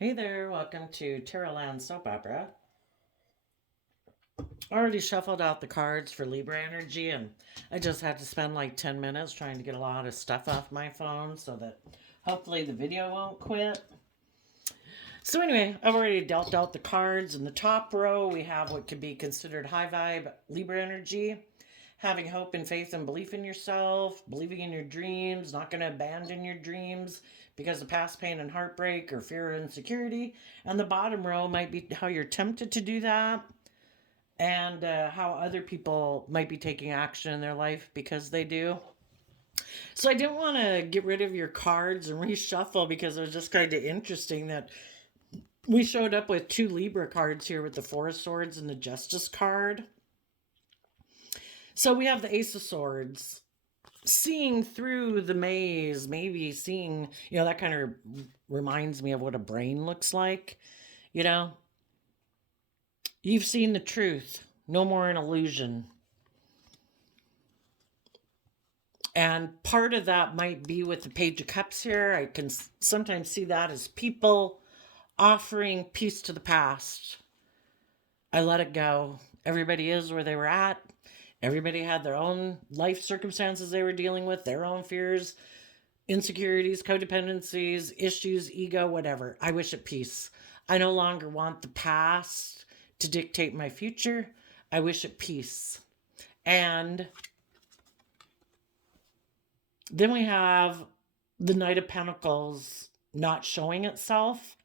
Hey there, welcome to Terraland Soap Opera. I already shuffled out the cards for Libra energy, and I just had to spend like 10 minutes trying to get a lot of stuff off my phone so that hopefully the video won't quit. So, anyway, I've already dealt out the cards. In the top row, we have what could be considered high vibe Libra energy. Having hope and faith and belief in yourself, believing in your dreams, not going to abandon your dreams because of past pain and heartbreak or fear or insecurity. And the bottom row might be how you're tempted to do that and how other people might be taking action in their life because they do. So I didn't want to get rid of your cards and reshuffle because it was just kind of interesting that we showed up with two Libra cards here with the Four of Swords and the Justice card. So we have the Ace of Swords, seeing through the maze, maybe seeing, that kind of reminds me of what a brain looks like. You know, you've seen the truth, no more an illusion. And part of that might be with the Page of Cups here. I can sometimes see that as people offering peace to the past. I let it go. Everybody is where they were at. Everybody had their own life circumstances they were dealing with, their own fears, insecurities, codependencies, issues, ego, whatever. I wish at peace. I no longer want the past to dictate my future. I wish at peace. And then we have the Knight of Pentacles not showing itself.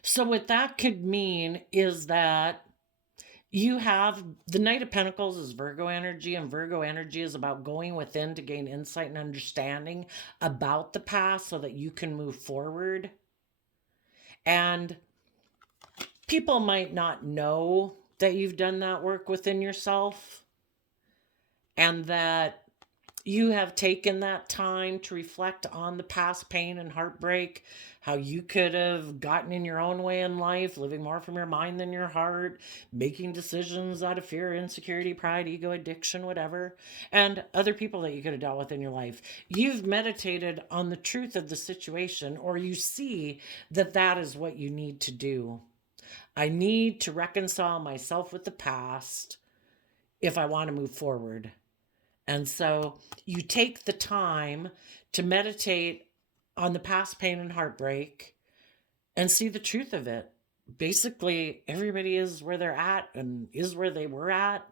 So, what that could mean is that you have the Knight of Pentacles is Virgo energy, and Virgo energy is about going within to gain insight and understanding about the past so that you can move forward. And people might not know that you've done that work within yourself and that you have taken that time to reflect on the past pain and heartbreak, how you could have gotten in your own way in life, living more from your mind than your heart, making decisions out of fear, insecurity, pride, ego, addiction, whatever, and other people that you could have dealt with in your life. You've meditated on the truth of the situation, or you see that that is what you need to do. I need to reconcile myself with the past if I want to move forward. And so you take the time to meditate on the past pain and heartbreak and see the truth of it. Basically, everybody is where they're at and is where they were at.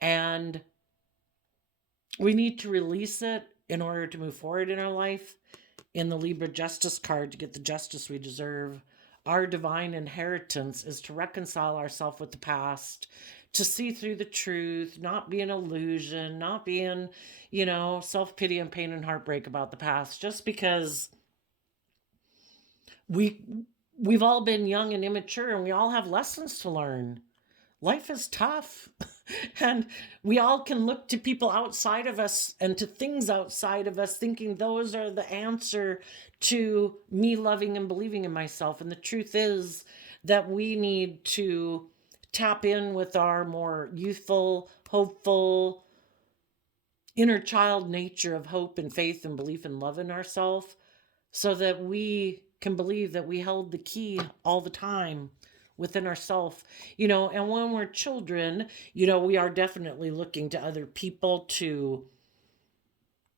And we need to release it in order to move forward in our life. In the Libra Justice card, to get the justice we deserve, our divine inheritance is to reconcile ourselves with the past, to see through the truth, not be an illusion, not being, self-pity and pain and heartbreak about the past, just because we've all been young and immature and we all have lessons to learn. Life is tough. And we all can look to people outside of us and to things outside of us thinking those are the answer to me loving and believing in myself. And the truth is that we need to tap in with our more youthful, hopeful, inner child nature of hope and faith and belief and love in ourselves so that we can believe that we held the key all the time within ourselves, and when we're children, we are definitely looking to other people to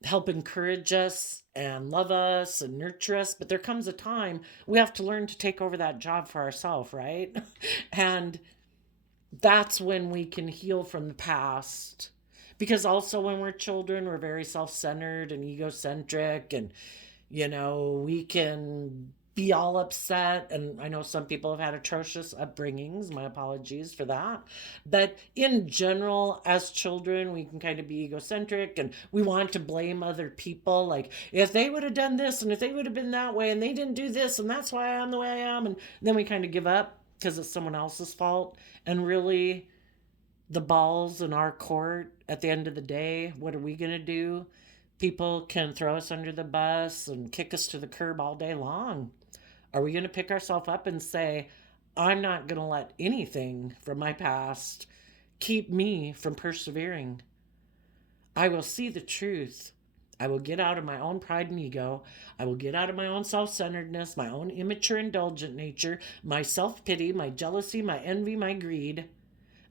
help encourage us and love us and nurture us. But there comes a time we have to learn to take over that job for ourselves, right? And that's when we can heal from the past. Because also when we're children, we're very self-centered and egocentric, and we can be all upset. And I know some people have had atrocious upbringings. My apologies for that. But in general, as children, we can kind of be egocentric and we want to blame other people. Like, if they would have done this and if they would have been that way and they didn't do this and that's why I am the way I am. And then we kind of give up because it's someone else's fault. And really, the ball's in our court at the end of the day. What are we going to do? People can throw us under the bus and kick us to the curb all day long. Are we going to pick ourselves up and say, I'm not going to let anything from my past keep me from persevering? I will see the truth I will get out of my own pride and ego. I will get out of my own self centeredness, my own immature, indulgent nature, my self pity, my jealousy, my envy, my greed,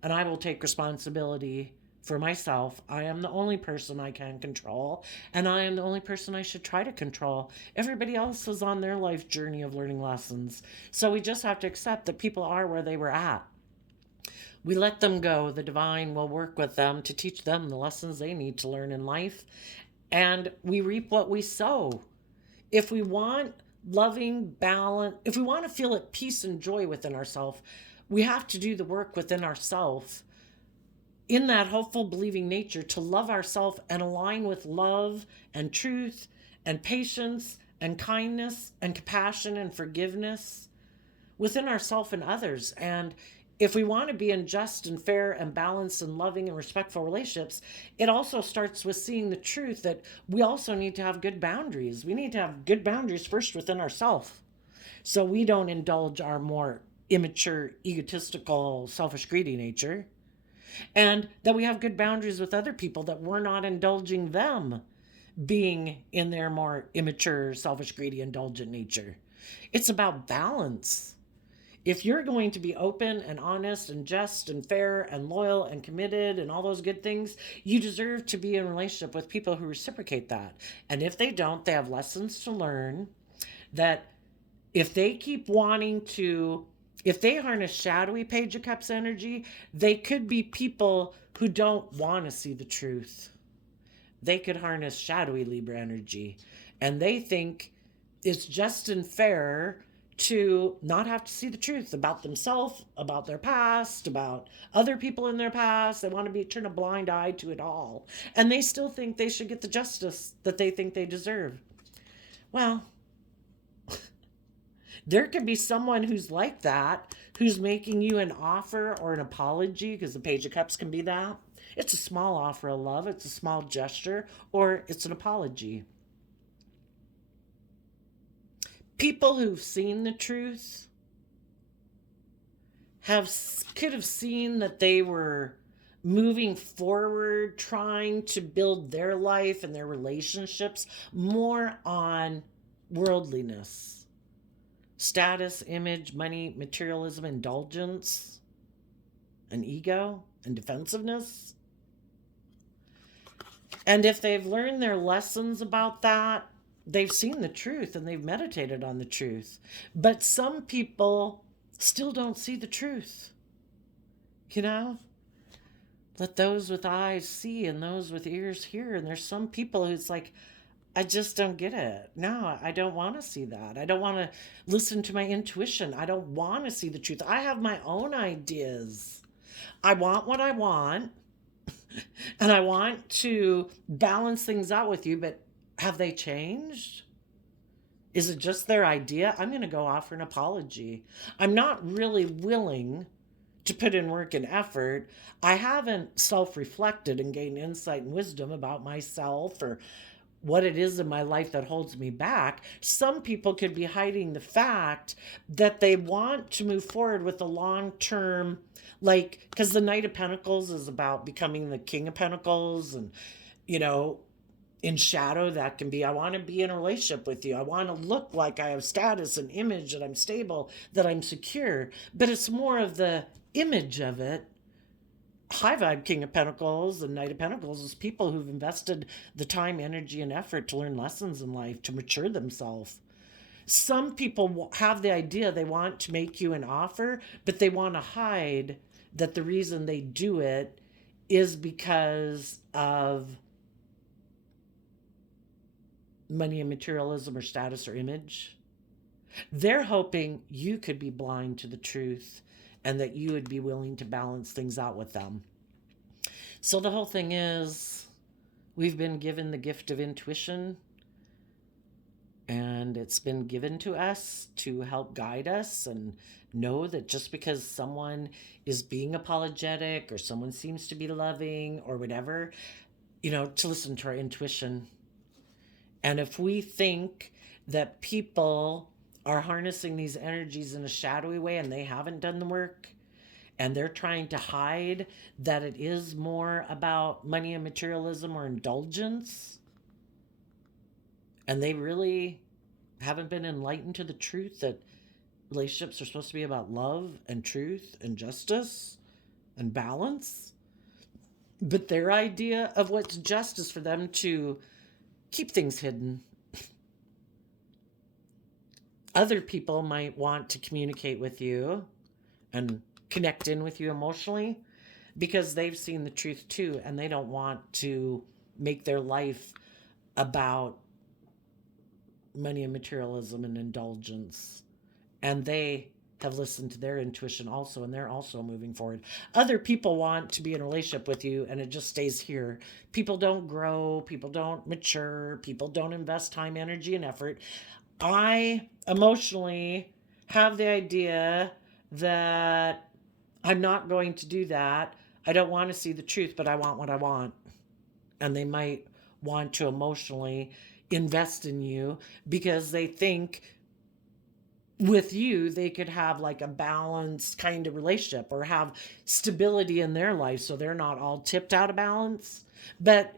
and I will take responsibility for myself. I am the only person I can control, and I am the only person I should try to control. Everybody else is on their life journey of learning lessons. So we just have to accept that people are where they were at. We let them go. The divine will work with them to teach them the lessons they need to learn in life. And we reap what we sow. If we want loving balance, if we want to feel at peace and joy within ourselves, we have to do the work within ourselves in that hopeful, believing nature to love ourselves and align with love and truth and patience and kindness and compassion and forgiveness within ourselves and others. And if we want to be in just and fair and balanced and loving and respectful relationships, it also starts with seeing the truth that we also need to have good boundaries. We need to have good boundaries first within ourselves, so we don't indulge our more immature, egotistical, selfish, greedy nature, and that we have good boundaries with other people, that we're not indulging them being in their more immature, selfish, greedy, indulgent nature. It's about balance. If you're going to be open and honest and just and fair and loyal and committed and all those good things, you deserve to be in a relationship with people who reciprocate that. And if they don't, they have lessons to learn. That if they keep wanting to, if they harness shadowy Page of Cups energy, they could be people who don't want to see the truth. They could harness shadowy Libra energy, and they think it's just and fair to not have to see the truth about themselves, about their past, about other people in their past. They want to turn a blind eye to it all. And they still think they should get the justice that they think they deserve. Well, there could be someone who's like that, who's making you an offer or an apology, because the Page of Cups can be that. It's a small offer of love, it's a small gesture, or it's an apology. People who've seen the truth could have seen that they were moving forward, trying to build their life and their relationships more on worldliness, status, image, money, materialism, indulgence, and ego and defensiveness. And if they've learned their lessons about that, they've seen the truth and they've meditated on the truth. But some people still don't see the truth. You know? Let those with eyes see and those with ears hear. And there's some people who's like, I just don't get it. No, I don't want to see that. I don't want to listen to my intuition. I don't want to see the truth. I have my own ideas. I want what I want. And I want to balance things out with you, but have they changed? Is it just their idea? I'm going to go offer an apology. I'm not really willing to put in work and effort. I haven't self-reflected and gained insight and wisdom about myself or what it is in my life that holds me back. Some people could be hiding the fact that they want to move forward with a long-term, like, because the Knight of Pentacles is about becoming the King of Pentacles, and, you know, in shadow, that can be, I want to be in a relationship with you. I want to look like I have status and image, that I'm stable, that I'm secure. But it's more of the image of it. High vibe King of Pentacles and Knight of Pentacles is people who've invested the time, energy, and effort to learn lessons in life, to mature themselves. Some people have the idea they want to make you an offer, but they want to hide that the reason they do it is because of money and materialism or status or image. They're hoping you could be blind to the truth and that you would be willing to balance things out with them. So the whole thing is, we've been given the gift of intuition, and it's been given to us to help guide us and know that just because someone is being apologetic or someone seems to be loving or whatever, you know, to listen to our intuition. And if we think that people are harnessing these energies in a shadowy way and they haven't done the work, and they're trying to hide that it is more about money and materialism or indulgence, And they really haven't been enlightened to the truth that relationships are supposed to be about love and truth and justice and balance. But their idea of what's just is for them to keep things hidden. Other people might want to communicate with you and connect in with you emotionally because they've seen the truth too, and they don't want to make their life about money and materialism and indulgence. And they have listened to their intuition also, and they're also moving forward. Other people want to be in a relationship with you, and it just stays here. People don't grow, people don't mature, people don't invest time, energy, and effort. I emotionally have the idea that I'm not going to do that. I don't want to see the truth, but I want what I want. And they might want to emotionally invest in you because they think with you they could have like a balanced kind of relationship or have stability in their life so they're not all tipped out of balance. But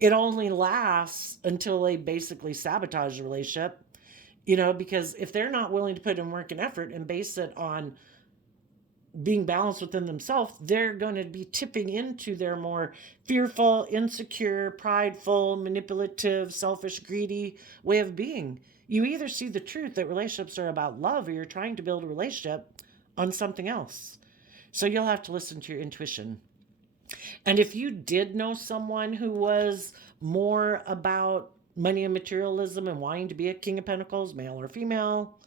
it only lasts until they basically sabotage the relationship, because if they're not willing to put in work and effort and base it on being balanced within themselves, they're going to be tipping into their more fearful, insecure, prideful, manipulative, selfish, greedy way of being. You either see the truth that relationships are about love, or you're trying to build a relationship on something else. So you'll have to listen to your intuition. And if you did know someone who was more about money and materialism and wanting to be a King of Pentacles, male or female,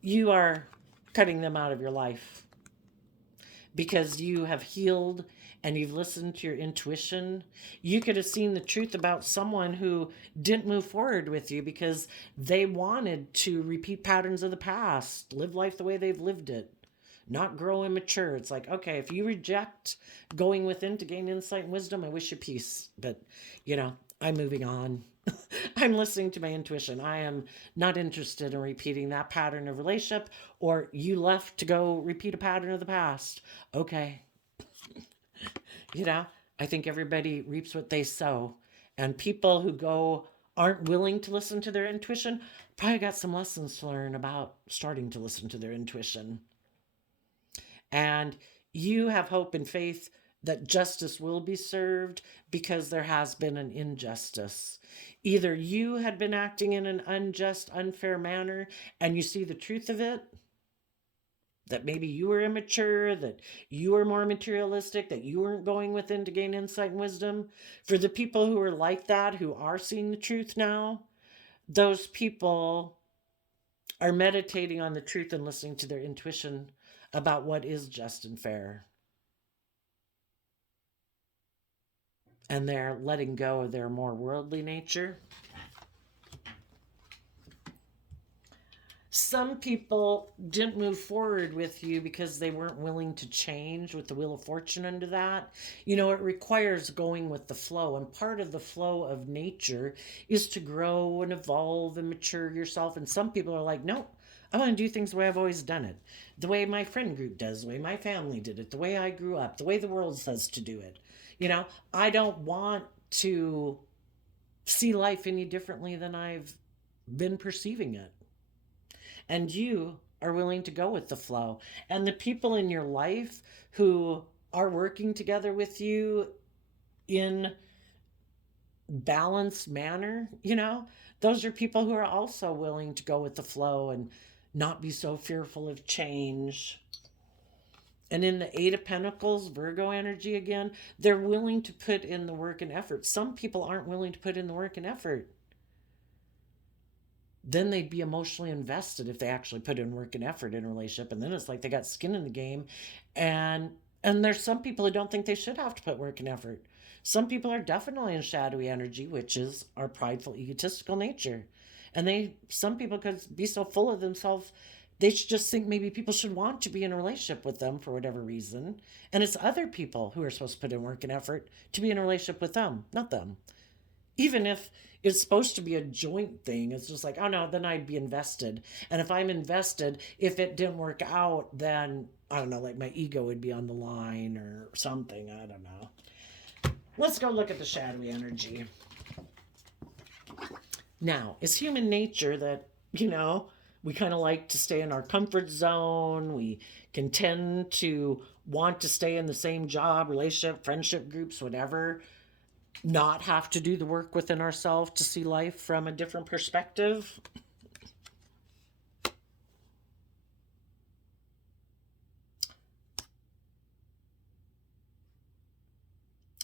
you are cutting them out of your life because you have healed and you've listened to your intuition. You could have seen the truth about someone who didn't move forward with you because they wanted to repeat patterns of the past, live life the way they've lived it, not grow and mature. It's like, okay, if you reject going within to gain insight and wisdom, I wish you peace. But, I'm moving on. I'm listening to my intuition. I am not interested in repeating that pattern of relationship, or you left to go repeat a pattern of the past. Okay. I think everybody reaps what they sow. And people who aren't willing to listen to their intuition probably got some lessons to learn about starting to listen to their intuition. And you have hope and faith that justice will be served because there has been an injustice. Either you had been acting in an unjust, unfair manner and you see the truth of it, that maybe you were immature, that you were more materialistic, that you weren't going within to gain insight and wisdom. For the people who are like that, who are seeing the truth now, those people are meditating on the truth and listening to their intuition about what is just and fair. And they're letting go of their more worldly nature. Some people didn't move forward with you because they weren't willing to change with the wheel of fortune under that. It requires going with the flow. And part of the flow of nature is to grow and evolve and mature yourself. And some people are like, no, I want to do things the way I've always done it. The way my friend group does, the way my family did it, the way I grew up, the way the world says to do it. I don't want to see life any differently than I've been perceiving it. And you are willing to go with the flow. And the people in your life who are working together with you in balanced manner, those are people who are also willing to go with the flow and not be so fearful of change. And in the Eight of Pentacles, Virgo energy again, they're willing to put in the work and effort. Some people aren't willing to put in the work and effort. Then they'd be emotionally invested if they actually put in work and effort in a relationship. And then it's like they got skin in the game. And there's some people who don't think they should have to put work and effort. Some people are definitely in shadowy energy, which is our prideful, egotistical nature. And some people could be so full of themselves, they should just think maybe people should want to be in a relationship with them for whatever reason. And it's other people who are supposed to put in work and effort to be in a relationship with them, not them. Even if it's supposed to be a joint thing, it's just like, oh no, then I'd be invested. And if I'm invested, if it didn't work out, then I don't know, like my ego would be on the line or something. I don't know. Let's go look at the shadowy energy. Now, it's human nature that, we kind of like to stay in our comfort zone. We can tend to want to stay in the same job, relationship, friendship groups, whatever, not have to do the work within ourselves to see life from a different perspective.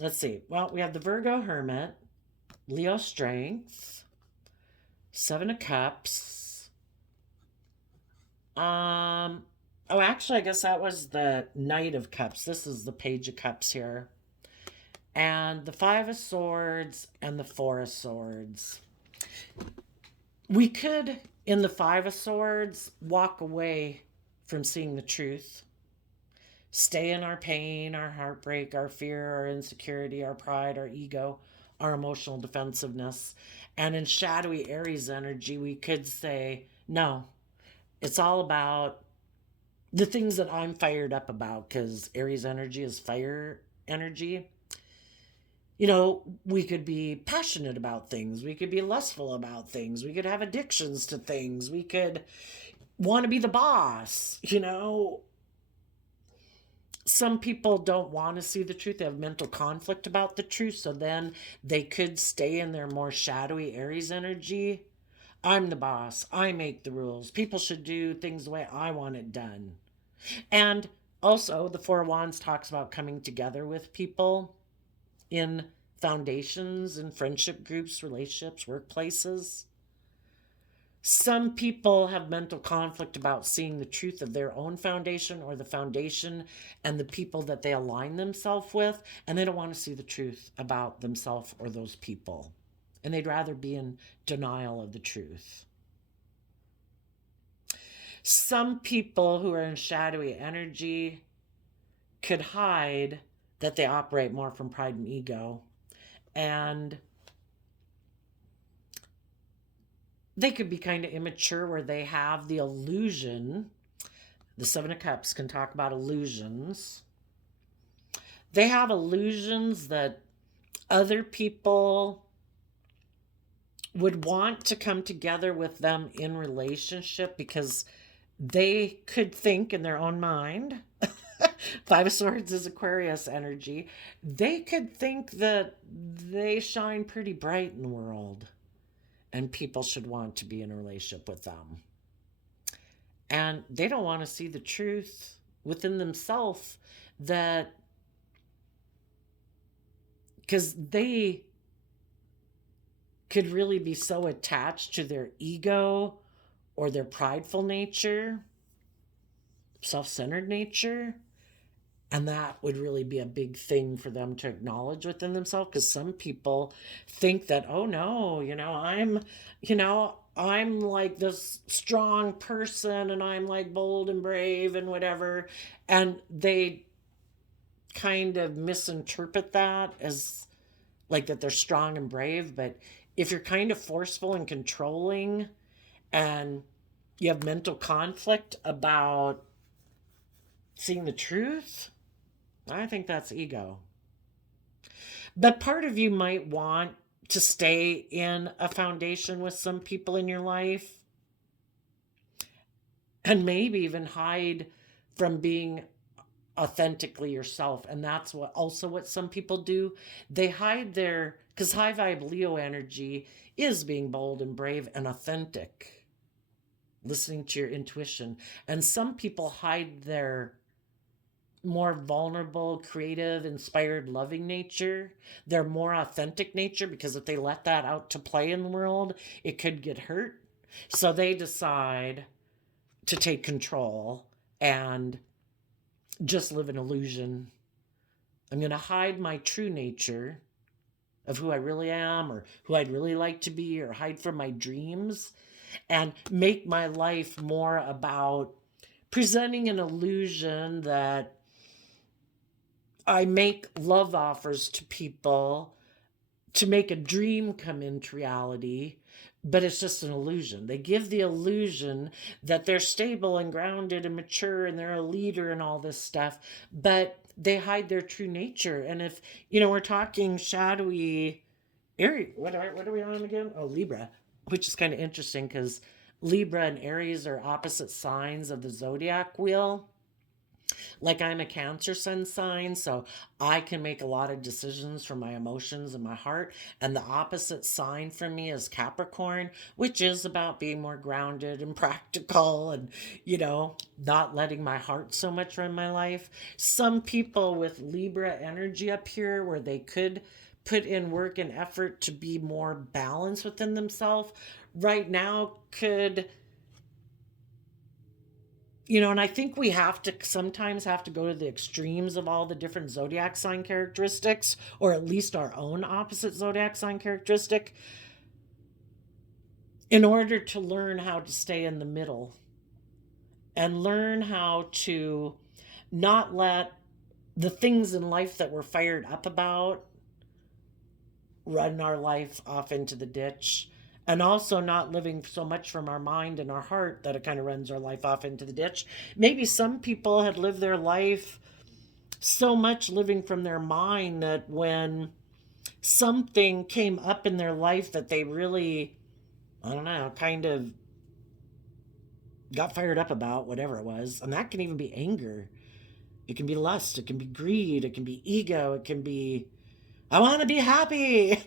Let's see. Well, we have the Virgo Hermit, Leo Strength, Seven of Cups. Oh, actually, I guess that was the Knight of Cups. This is the Page of Cups here. And the Five of Swords and the Four of Swords. We could, in the Five of Swords, walk away from seeing the truth, stay in our pain, our heartbreak, our fear, our insecurity, our pride, our ego, our emotional defensiveness. And in shadowy Aries energy, we could say, no, it's all about the things that I'm fired up about, because Aries energy is fire energy. We could be passionate about things. We could be lustful about things. We could have addictions to things. We could want to be the boss. Some people don't want to see the truth. They have mental conflict about the truth. So then they could stay in their more shadowy Aries energy. I'm the boss. I make the rules. People should do things the way I want it done. And also, the Four of Wands talks about coming together with people in foundations and friendship groups, relationships, workplaces. Some people have mental conflict about seeing the truth of their own foundation or the foundation and the people that they align themselves with, and they don't want to see the truth about themselves or those people. And they'd rather be in denial of the truth. Some people who are in shadowy energy could hide that they operate more from pride and ego. And they could be kind of immature where they have the illusion. The Seven of Cups can talk about illusions. They have illusions that other people would want to come together with them in relationship because they could think in their own mind. Five of Swords is Aquarius energy. They could think that they shine pretty bright in the world and people should want to be in a relationship with them. And they don't want to see the truth within themselves, that because they could really be so attached to their ego or their prideful nature, self-centered nature, and that would really be a big thing for them to acknowledge within themselves, because some people think that, oh no, I'm like this strong person and I'm like bold and brave and whatever. And they kind of misinterpret that as like that they're strong and brave. But if you're kind of forceful and controlling and you have mental conflict about seeing the truth, I think that's ego. But part of you might want to stay in a foundation with some people in your life and maybe even hide from being authentically yourself. And that's what some people do. They hide because high vibe Leo energy is being bold and brave and authentic, listening to your intuition. And some people hide their more vulnerable, creative, inspired, loving nature, their more authentic nature, because if they let that out to play in the world, it could get hurt. So they decide to take control and just live an illusion. I'm going to hide my true nature of who I really am or who I'd really like to be, or hide from my dreams and make my life more about presenting an illusion that I make love offers to people to make a dream come into reality, but it's just an illusion. They give the illusion that they're stable and grounded and mature and they're a leader and all this stuff, but they hide their true nature. And if, we're talking shadowy area, what are we on again? Oh, Libra. which is kind of interesting because Libra and Aries are opposite signs of the zodiac wheel. Like I'm a Cancer sun sign, so I can make a lot of decisions from my emotions and my heart. And the opposite sign for me is Capricorn, which is about being more grounded and practical and, not letting my heart so much run my life. Some people with Libra energy up here where they could put in work and effort to be more balanced within themselves right now could, and I think we have to sometimes have to go to the extremes of all the different zodiac sign characteristics, or at least our own opposite zodiac sign characteristic, in order to learn how to stay in the middle and learn how to not let the things in life that we're fired up about run our life off into the ditch, and also not living so much from our mind and our heart that it kind of runs our life off into the ditch. Maybe some people had lived their life so much living from their mind that when something came up in their life that they really, I don't know, kind of got fired up about, whatever it was, and that can even be anger. It can be lust, it can be greed, it can be ego, it can be I want to be happy,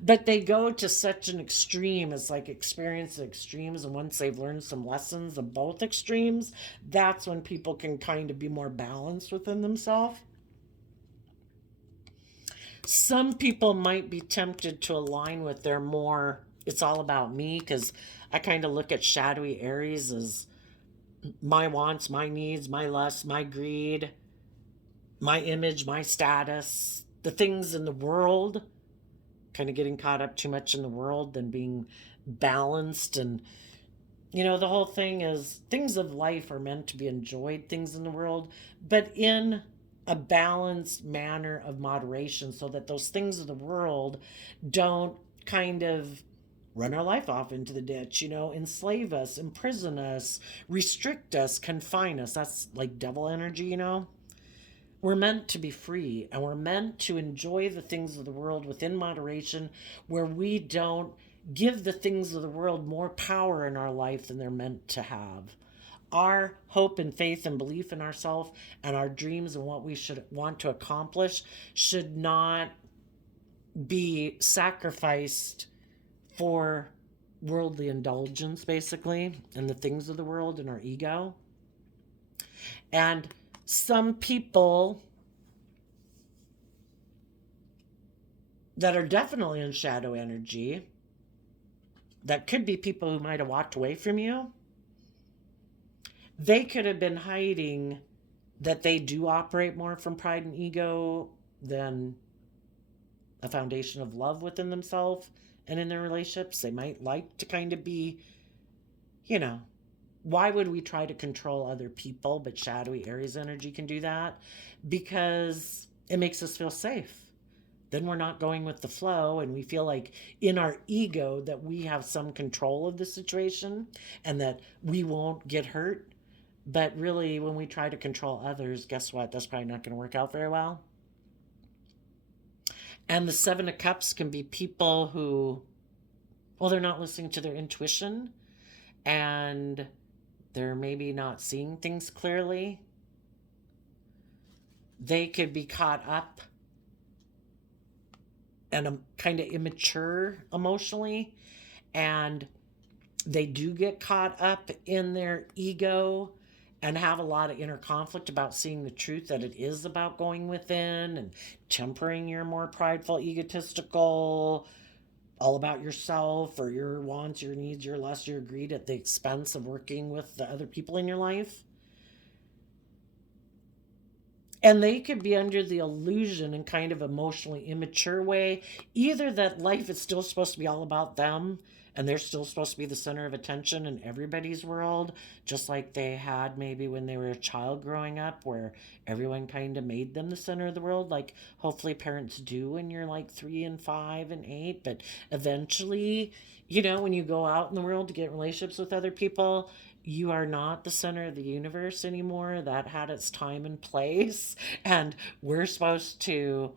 but they go to such an extreme. It's like experience extremes. And once they've learned some lessons of both extremes, that's when people can kind of be more balanced within themselves. Some people might be tempted to align with their more, it's all about me, because I kind of look at shadowy Aries as my wants, my needs, my lust, my greed, my image, my status, the things in the world, kind of getting caught up too much in the world than being balanced. And, the whole thing is things of life are meant to be enjoyed, things in the world, but in a balanced manner of moderation so that those things of the world don't kind of run our life off into the ditch, enslave us, imprison us, restrict us, confine us. That's like devil energy. We're meant to be free, and we're meant to enjoy the things of the world within moderation, where we don't give the things of the world more power in our life than they're meant to have. Our hope and faith and belief in ourselves and our dreams and what we should want to accomplish should not be sacrificed for worldly indulgence, basically, and the things of the world and our ego. And some people that are definitely in shadow energy, that could be people who might have walked away from you, they could have been hiding that they do operate more from pride and ego than a foundation of love within themselves and in their relationships. They might like to kind of be, you know, why would we try to control other people? But shadowy Aries energy can do that because it makes us feel safe. Then we're not going with the flow, and we feel like in our ego that we have some control of the situation and that we won't get hurt. But really, when we try to control others, guess what? That's probably not going to work out very well. And the Seven of Cups can be people who, well, they're not listening to their intuition, and they're maybe not seeing things clearly. They could be caught up and kind of immature emotionally, and they do get caught up in their ego and have a lot of inner conflict about seeing the truth that it is about going within and tempering your more prideful, egotistical, all about yourself or your wants, your needs, your lust, your greed at the expense of working with the other people in your life. And they could be under the illusion in kind of emotionally immature way, either that life is still supposed to be all about them and they're still supposed to be the center of attention in everybody's world, just like they had maybe when they were a child growing up, where everyone kind of made them the center of the world, like hopefully parents do when you're like 3 and 5 and 8. But eventually, when you go out in the world to get relationships with other people, you are not the center of the universe anymore. That had its time and place. And we're supposed to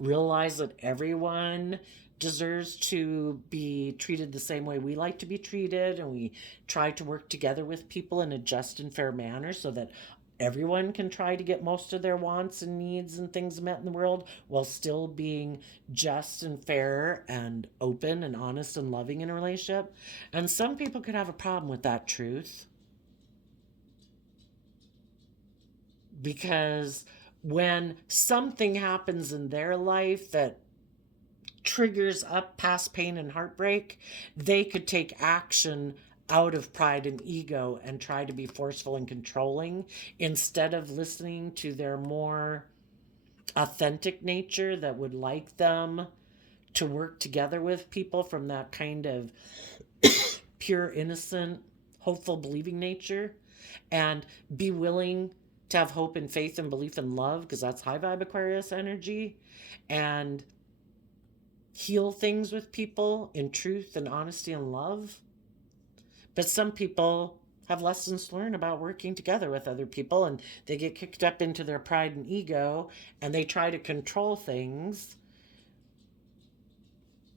realize that everyone deserves to be treated the same way we like to be treated, and we try to work together with people in a just and fair manner so that everyone can try to get most of their wants and needs and things met in the world while still being just and fair and open and honest and loving in a relationship. And some people could have a problem with that truth because when something happens in their life that triggers up past pain and heartbreak, they could take action out of pride and ego and try to be forceful and controlling instead of listening to their more authentic nature that would like them to work together with people from that kind of pure, innocent, hopeful, believing nature, and be willing to have hope and faith and belief and love, because that's high vibe Aquarius energy, and heal things with people in truth and honesty and love. But some people have lessons to learn about working together with other people, and they get kicked up into their pride and ego and they try to control things.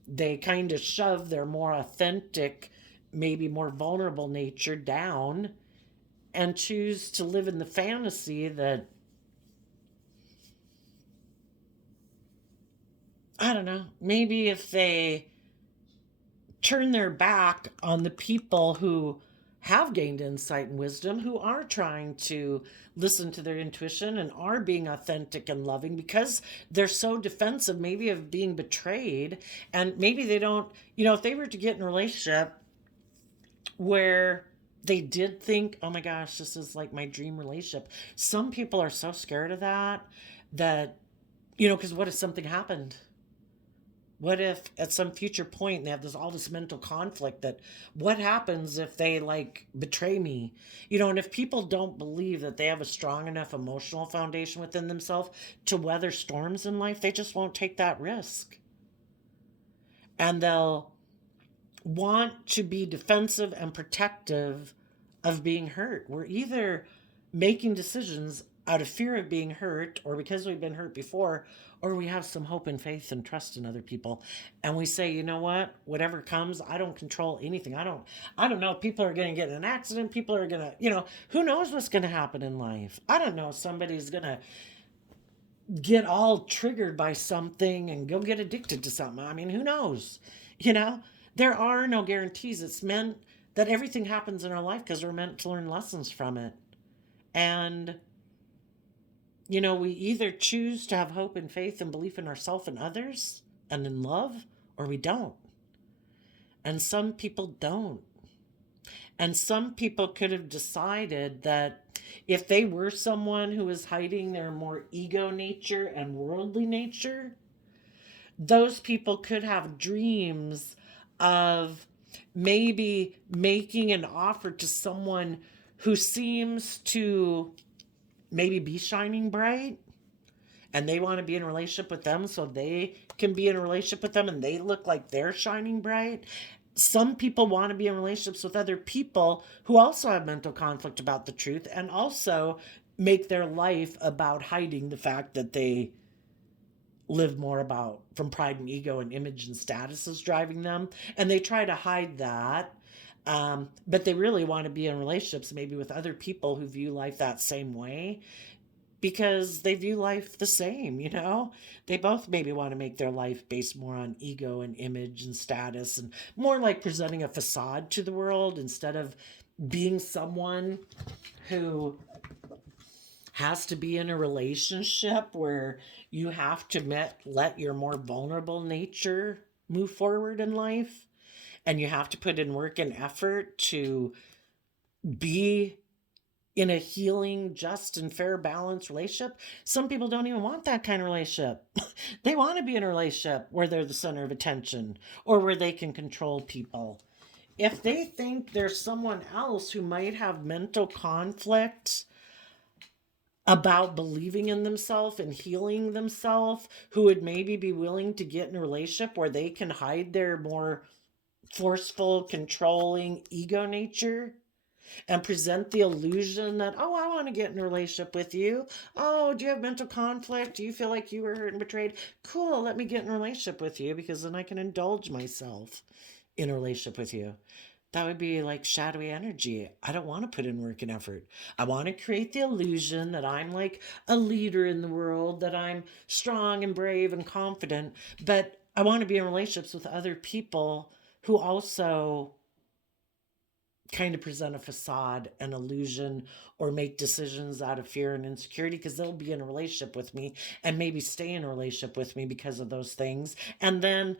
They kind of shove their more authentic, maybe more vulnerable nature down and choose to live in the fantasy that, I don't know, maybe if they turn their back on the people who have gained insight and wisdom, who are trying to listen to their intuition and are being authentic and loving, because they're so defensive maybe of being betrayed, and maybe they don't, if they were to get in a relationship where they did think, oh my gosh, this is like my dream relationship, some people are so scared of that because what if something happened? What if at some future point they have all this mental conflict that what happens if they like betray me? And if people don't believe that they have a strong enough emotional foundation within themselves to weather storms in life, they just won't take that risk. And they'll want to be defensive and protective of being hurt. We're either making decisions out of fear of being hurt or because we've been hurt before, or we have some hope and faith and trust in other people, and we say, you know what, whatever comes, I don't control anything. I don't know if people are going to get in an accident, people are going to, who knows what's going to happen in life. I don't know if somebody's going to get all triggered by something and go get addicted to something. I mean, who knows? You know, there are no guarantees. It's meant that everything happens in our life because we're meant to learn lessons from it. And, we either choose to have hope and faith and belief in ourselves and others and in love, or we don't. And some people don't. And some people could have decided that if they were someone who was hiding their more ego nature and worldly nature, those people could have dreams of maybe making an offer to someone who seems to maybe be shining bright, and they want to be in a relationship with them so they can be in a relationship with them and they look like they're shining bright. Some people want to be in relationships with other people who also have mental conflict about the truth and also make their life about hiding the fact that they live more about from pride and ego and image and status is driving them. And they try to hide that. But they really want to be in relationships maybe with other people who view life that same way because they view life the same. They both maybe want to make their life based more on ego and image and status and more like presenting a facade to the world instead of being someone who has to be in a relationship where you have to let your more vulnerable nature move forward in life, and you have to put in work and effort to be in a healing, just and fair, balanced relationship. Some people don't even want that kind of relationship. They want to be in a relationship where they're the center of attention or where they can control people. If they think there's someone else who might have mental conflict about believing in themselves and healing themselves, who would maybe be willing to get in a relationship where they can hide their more forceful, controlling ego nature, and present the illusion that, oh, I want to get in a relationship with you. Oh, do you have mental conflict? Do you feel like you were hurt and betrayed? Cool, let me get in a relationship with you because then I can indulge myself in a relationship with you. That would be like shadowy energy. I don't want to put in work and effort. I want to create the illusion that I'm like a leader in the world, that I'm strong and brave and confident, but I want to be in relationships with other people who also kind of present a facade, an illusion, or make decisions out of fear and insecurity because they'll be in a relationship with me and maybe stay in a relationship with me because of those things. And then,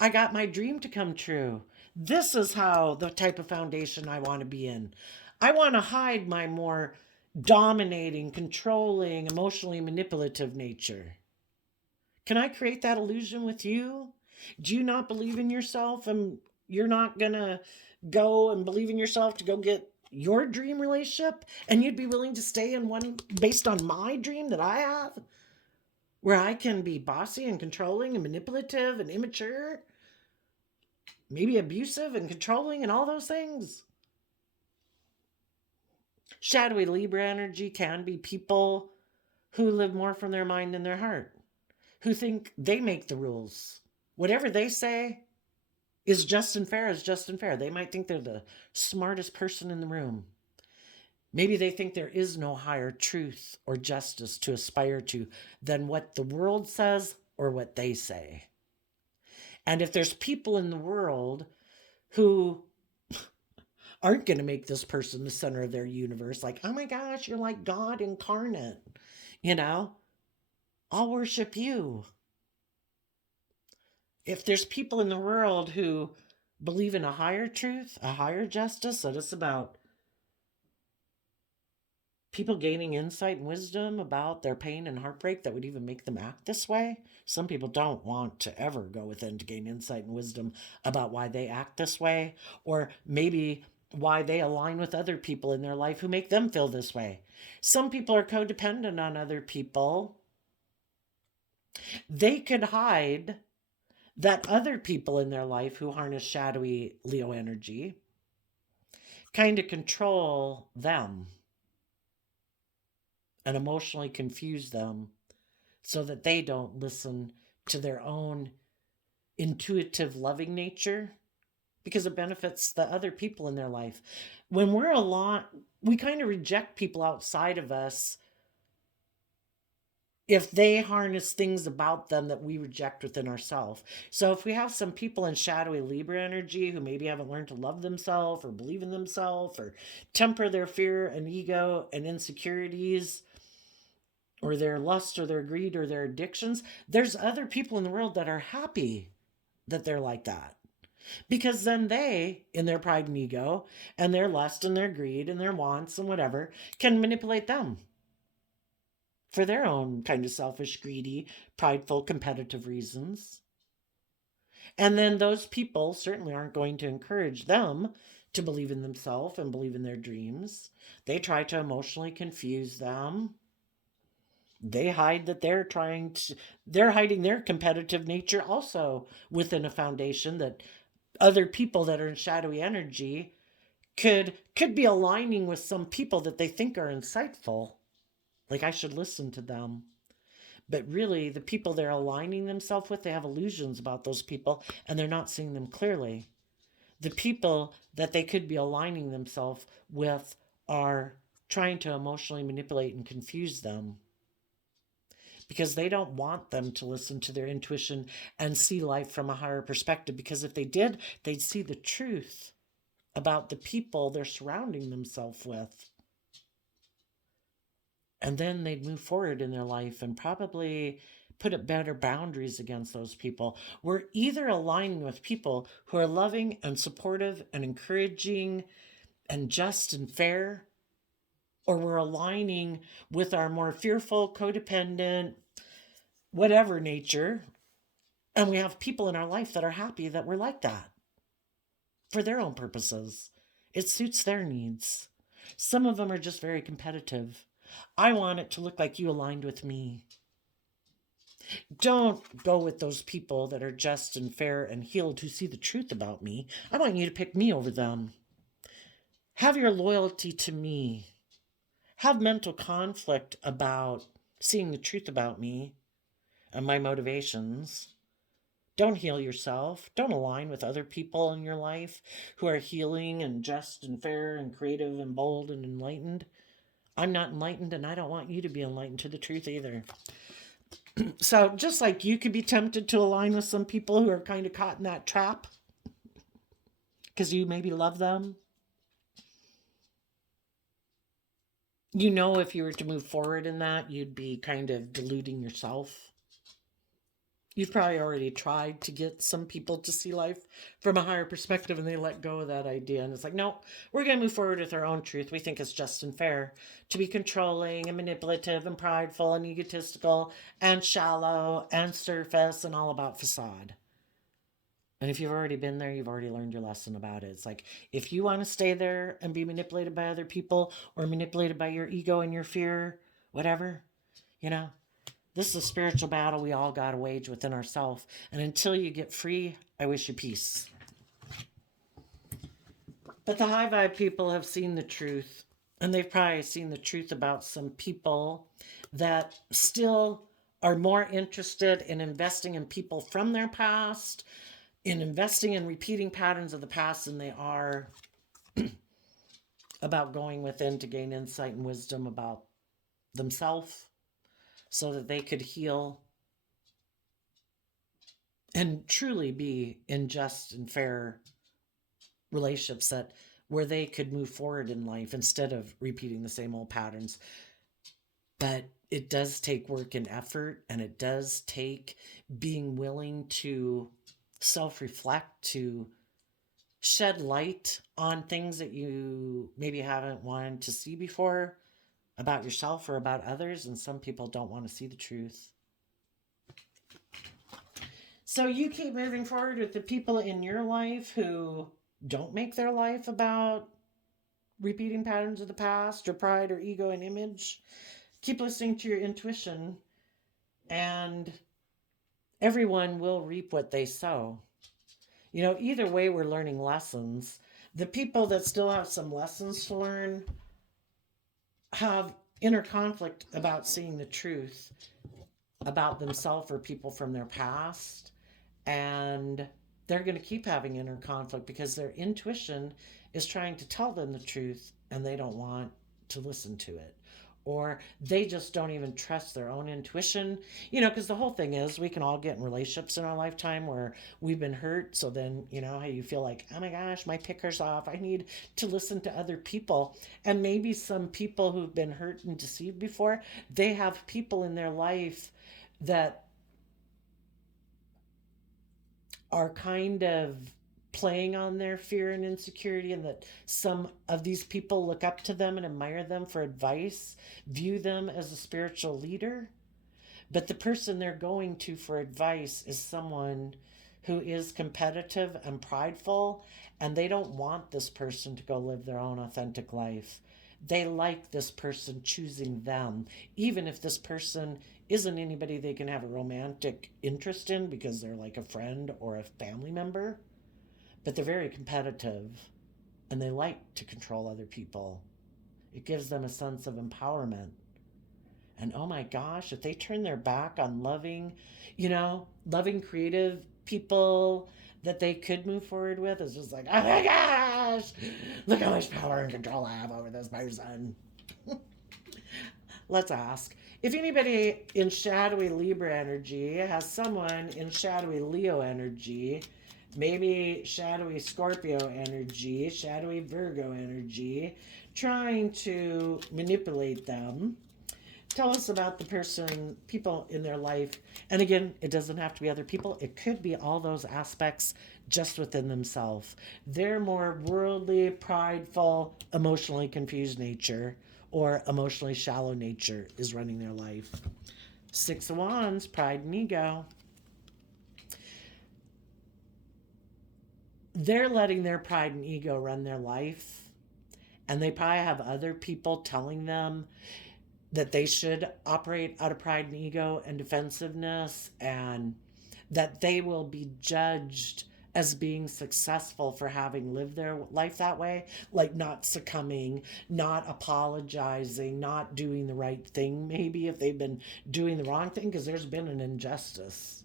I got my dream to come true. This is how the type of foundation I want to be in. I want to hide my more dominating, controlling, emotionally manipulative nature. Can I create that illusion with you? Do you not believe in yourself and you're not going to go and believe in yourself to go get your dream relationship? And you'd be willing to stay in one based on my dream that I have, where I can be bossy and controlling and manipulative and immature, maybe abusive and controlling and all those things? Shadowy Libra energy can be people who live more from their mind than their heart, who think they make the rules. Whatever they say is just and fair is just and fair. They might think they're the smartest person in the room. Maybe they think there is no higher truth or justice to aspire to than what the world says or what they say. And if there's people in the world who aren't going to make this person the center of their universe, like, oh my gosh, you're like God incarnate, you know, I'll worship you. If there's people in the world who believe in a higher truth, a higher justice, that it's about people gaining insight and wisdom about their pain and heartbreak that would even make them act this way. Some people don't want to ever go within to gain insight and wisdom about why they act this way, or maybe why they align with other people in their life who make them feel this way. Some people are codependent on other people. They could hide that other people in their life who harness shadowy Leo energy kind of control them and emotionally confuse them so that they don't listen to their own intuitive, loving nature because it benefits the other people in their life. When we're alone, we kind of reject people outside of us if they harness things about them that we reject within ourselves. So if we have some people in shadowy Libra energy who maybe haven't learned to love themselves or believe in themselves or temper their fear and ego and insecurities, or their lust or their greed or their addictions, there's other people in the world that are happy that they're like that. Because then they, in their pride and ego, and their lust and their greed and their wants and whatever, can manipulate them for their own kind of selfish, greedy, prideful, competitive reasons. And then those people certainly aren't going to encourage them to believe in themselves and believe in their dreams. They try to emotionally confuse them. They hide that they're hiding their competitive nature also within a foundation that other people that are in shadowy energy could be aligning with some people that they think are insightful, like I should listen to them. But really, the people they're aligning themselves with, they have illusions about those people and they're not seeing them clearly. The people that they could be aligning themselves with are trying to emotionally manipulate and confuse them because they don't want them to listen to their intuition and see life from a higher perspective. Because if they did, they'd see the truth about the people they're surrounding themselves with. And then they'd move forward in their life and probably put up better boundaries against those people. We're either aligning with people who are loving and supportive and encouraging and just and fair, or we're aligning with our more fearful, codependent, whatever nature, and we have people in our life that are happy that we're like that for their own purposes. It suits their needs. Some of them are just very competitive. I want it to look like you aligned with me. Don't go with those people that are just and fair and healed who see the truth about me. I want you to pick me over them. have your loyalty to me, have mental conflict about seeing the truth about me and my motivations. Don't heal yourself. Don't align with other people in your life who are healing and just and fair and creative and bold and enlightened. I'm not enlightened, and I don't want you to be enlightened to the truth either. So, just like you could be tempted to align with some people who are kind of caught in that trap because you maybe love them, you know, if you were to move forward in that, you'd be kind of deluding yourself. You've probably already tried to get some people to see life from a higher perspective and they let go of that idea. And it's like, no, we're going to move forward with our own truth. We think it's just and fair to be controlling and manipulative and prideful and egotistical and shallow and surface and all about facade. And if you've already been there, you've already learned your lesson about it. It's like, if you want to stay there and be manipulated by other people or manipulated by your ego and your fear, whatever, you know, this is a spiritual battle we all got to wage within ourselves. And until you get free, I wish you peace. But the high vibe people have seen the truth. And they've probably seen the truth about some people that still are more interested in investing in people from their past, in investing in repeating patterns of the past than they are about going within to gain insight and wisdom about themselves so that they could heal and truly be in just and fair relationships that where they could move forward in life instead of repeating the same old patterns. But it does take work and effort, and it does take being willing to self-reflect, to shed light on things that you maybe haven't wanted to see before about yourself or about others, and some people don't want to see the truth. So you keep moving forward with the people in your life who don't make their life about repeating patterns of the past or pride or ego and image. Keep listening to your intuition, and everyone will reap what they sow. You know, either way, we're learning lessons. The people that still have some lessons to learn have inner conflict about seeing the truth about themselves or people from their past. And they're going to keep having inner conflict because their intuition is trying to tell them the truth and they don't want to listen to it. Or they just don't even trust their own intuition. You know, because the whole thing is we can all get in relationships in our lifetime where we've been hurt. So then, you know, how you feel like, oh my gosh, my picker's off. I need to listen to other people. And maybe some people who've been hurt and deceived before, they have people in their life that are kind of playing on their fear and insecurity, and that some of these people look up to them and admire them for advice, view them as a spiritual leader. But the person they're going to for advice is someone who is competitive and prideful, and they don't want this person to go live their own authentic life. They like this person choosing them, even if this person isn't anybody they can have a romantic interest in because they're like a friend or a family member. But they're very competitive and they like to control other people. It gives them a sense of empowerment. And oh my gosh, if they turn their back on loving, you know, loving creative people that they could move forward with, it's just like, oh my gosh, look how much power and control I have over this person. Let's ask. If anybody in shadowy Libra energy has someone in shadowy Leo energy, maybe shadowy Scorpio energy, shadowy Virgo energy, trying to manipulate them, tell us about the person, people in their life. And again, it doesn't have to be other people. It could be all those aspects just within themselves. Their more worldly, prideful, emotionally confused nature or emotionally shallow nature is running their life. Six of Wands, pride and ego. They're letting their pride and ego run their life. And they probably have other people telling them that they should operate out of pride and ego and defensiveness, and that they will be judged as being successful for having lived their life that way, like not succumbing, not apologizing, not doing the right thing, maybe if they've been doing the wrong thing because there's been an injustice.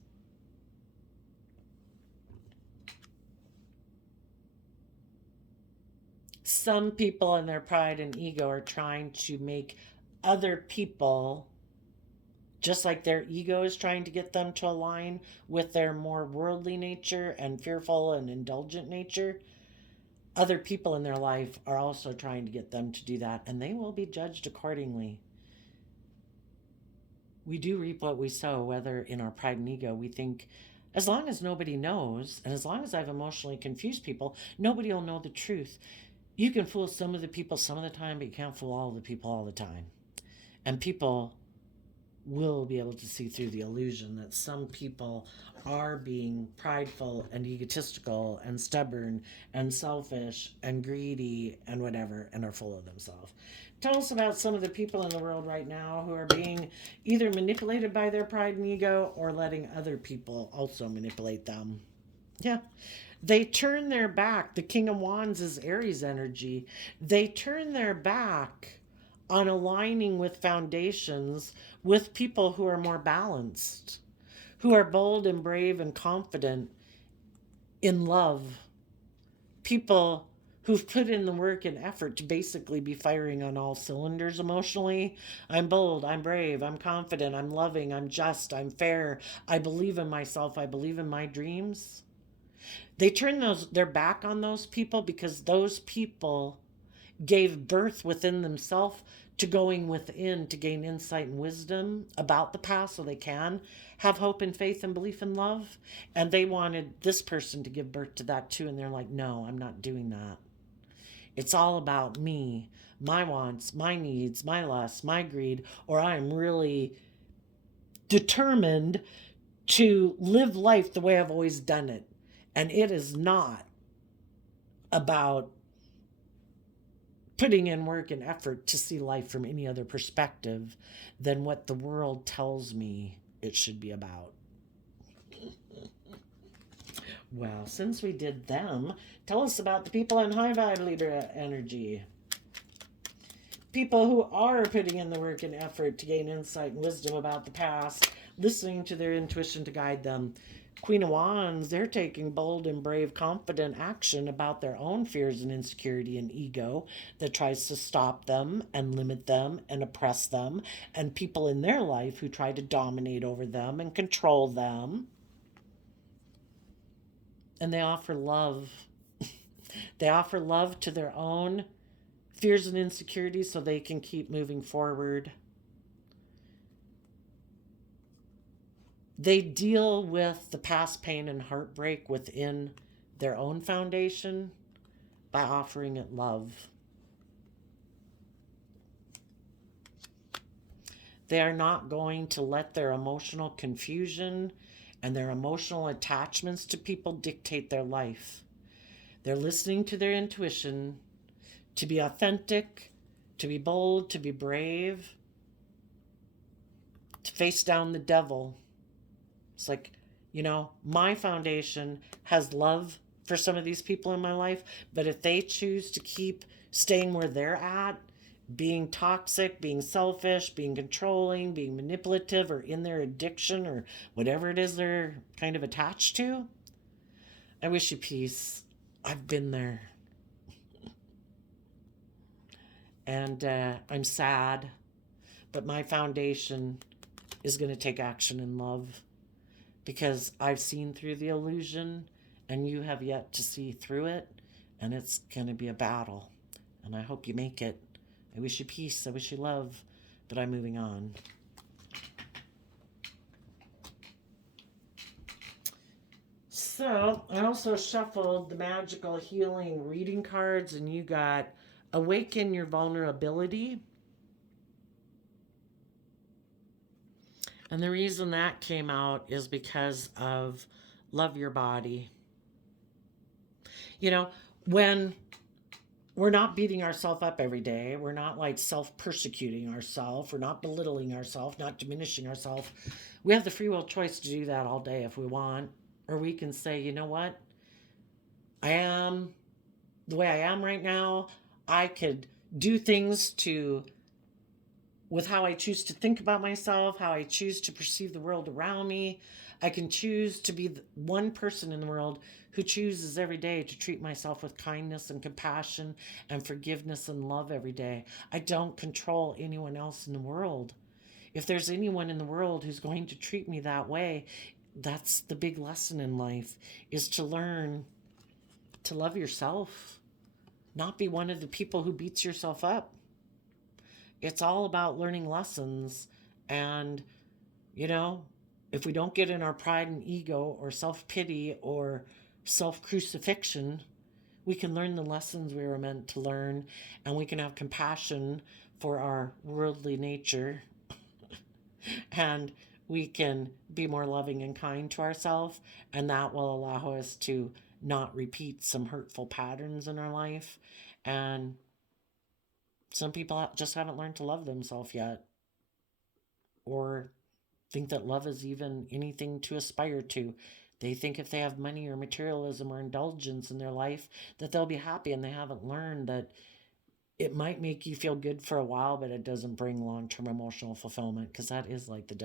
Some people in their pride and ego are trying to make other people, just like their ego is trying to get them to align with their more worldly nature and fearful and indulgent nature, other people in their life are also trying to get them to do that, and they will be judged accordingly. We do reap what we sow, whether in our pride and ego we think, as long as nobody knows, and as long as I've emotionally confused people, nobody will know the truth. You can fool some of the people some of the time, but you can't fool all the people all the time. And people will be able to see through the illusion that some people are being prideful and egotistical and stubborn and selfish and greedy and whatever, and are full of themselves. Tell us about some of the people in the world right now who are being either manipulated by their pride and ego or letting other people also manipulate them. Yeah. They turn their back. The King of Wands is Aries energy. They turn their back on aligning with foundations with people who are more balanced, who are bold and brave and confident in love. People who've put in the work and effort to basically be firing on all cylinders emotionally. I'm bold, I'm brave, I'm confident, I'm loving, I'm just, I'm fair, I believe in myself, I believe in my dreams. They turn their back on those people because those people gave birth within themselves to going within to gain insight and wisdom about the past so they can have hope and faith and belief and love. And they wanted this person to give birth to that too. And they're like, no, I'm not doing that. It's all about me, my wants, my needs, my lusts, my greed, or I'm really determined to live life the way I've always done it. And it is not about putting in work and effort to see life from any other perspective than what the world tells me it should be about. Well, since we did them, tell us about the people in high vibe Libra energy. People who are putting in the work and effort to gain insight and wisdom about the past, listening to their intuition to guide them. Queen of Wands, they're taking bold and brave, confident action about their own fears and insecurity and ego that tries to stop them and limit them and oppress them, and people in their life who try to dominate over them and control them. And they offer love. They offer love to their own fears and insecurities so they can keep moving forward. They deal with the past pain and heartbreak within their own foundation by offering it love. They are not going to let their emotional confusion and their emotional attachments to people dictate their life. They're listening to their intuition to be authentic, to be bold, to be brave, to face down the devil. It's like, my foundation has love for some of these people in my life, but if they choose to keep staying where they're at, being toxic, being selfish, being controlling, being manipulative, or in their addiction or whatever it is they're kind of attached to, I wish you peace. I've been there. And I'm sad, but my foundation is going to take action in love because I've seen through the illusion and you have yet to see through it, and it's going to be a battle. And I hope you make it. I wish you peace. I wish you love, but I'm moving on. So I also shuffled the magical healing reading cards, and you got awaken your vulnerability. And the reason that came out is because of love your body. When we're not beating ourselves up every day, we're not like self-persecuting ourselves, we're not belittling ourselves, not diminishing ourselves. We have the free will choice to do that all day if we want. Or we can say, you know what? I am the way I am right now. I could do things to with how I choose to think about myself, how I choose to perceive the world around me. I can choose to be the one person in the world who chooses every day to treat myself with kindness and compassion and forgiveness and love every day. I don't control anyone else in the world. If there's anyone in the world who's going to treat me that way, that's the big lesson in life, is to learn to love yourself, not be one of the people who beats yourself up. It's all about learning lessons. And, you know, if we don't get in our pride and ego or self pity or self crucifixion, we can learn the lessons we were meant to learn, and we can have compassion for our worldly nature, and we can be more loving and kind to ourselves, and that will allow us to not repeat some hurtful patterns in our life. And some people just haven't learned to love themselves yet, or think that love is even anything to aspire to. They think if they have money or materialism or indulgence in their life that they'll be happy, and they haven't learned that it might make you feel good for a while, but it doesn't bring long-term emotional fulfillment, because that is like the